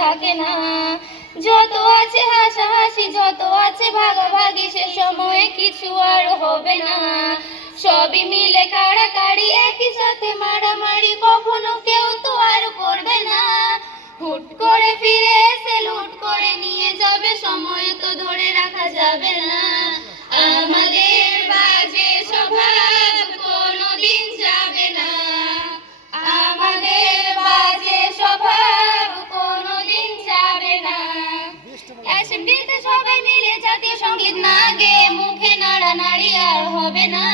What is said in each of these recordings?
থাকে না। যত আছে হাসাহাসি, যত আছে ভাগাভাগি, সে সময়ে কিছু আর হবে না। সবই মিলে কাড়াকাড়ি, একই সাথে মারামারি, কখনো কেউ তো আর করবে না। হুট করে ফিরে এসে লুট করে নিয়ে যাবে, সময় তো ধরে রাখা যাবে না। আমাদের বাজে স্বভাব কোনোদিন যাবে না, আমাদের বাজে স্বভাব কোনোদিন যাবে না। অ্যাসেম্বলিতে সবাই মিলে জাতীয় সঙ্গীত না গেয়ে মুখে নাড়ানাড়ি আর হবে না।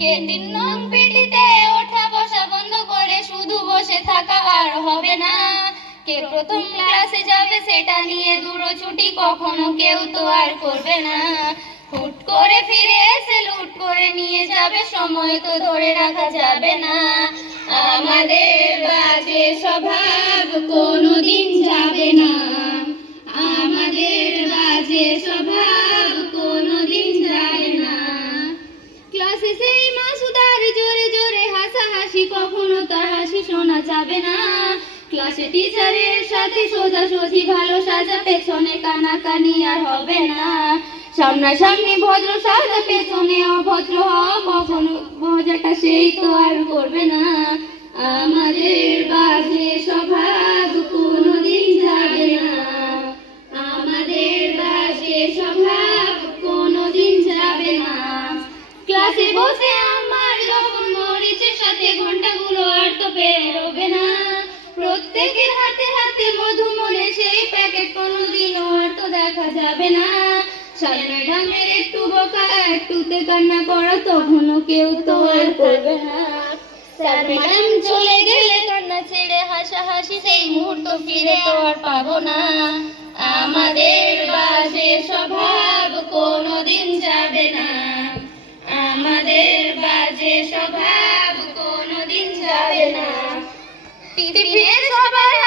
কে 3 নং পিটিতে ওঠা বসা বন্ধ করে শুধু বসে থাকা আর হবে না। কে প্রথম ক্লাসে যাবে সেটা নিয়ে দূরছুটি কখনো কেউ তো আর করবে না। হুট করে ফিরে এসে লুট করে নিয়ে যাবে, সময় তো ধরে রাখা যাবে না। আমাদের বাজে স্বভাব কোনোদিন যাবে না, আমাদের বাজে স্বভাব কোনোদিন যাবে না। ক্লাসে সেই মাসুদার জোরে জোরে হাসাহাসি, কখনো তার হাসি শোনা যাবে না। ক্লাসে টিচারের সাথে সোজাসুজি ভালো সাজা, পেছনে কানাকানি আর হবে না। সামনাসামনি ভদ্র সাজা, পেছনে অভদ্র হওয়া, কখনো মজাটা সেই তো আর করবে না। আমাদের বাজে স্বভাব কোনোদিন যাবে না, আমাদের বাজে স্বভাব কোনোদিন যাবে না। ক্লাসে বসে আমার যখন মরিচের সাথে ঘন্টাগুলো আর তো পেরোবে না। প্রত্যেকের হাতে হাতে মধুমনে সেই প্যাকেট, কোনোদিনও আর তো দেখা যাবে না। স্যার ম্যাডামের একটু বকা, একটুতে কান্না করা, তখনও কেউ তো আর করবে না। স্যার ম্যাডাম চলে গেলে কান্না ছেড়ে হাসাহাসি, সেই মুহূর্ত ফিরে তো আর পাবো না। আমাদের বাজে স্বভাব কোনোদিন যাবে না, আমাদের বাজে স্বভাব কোনোদিন যাবে না। টিফিনে সবাই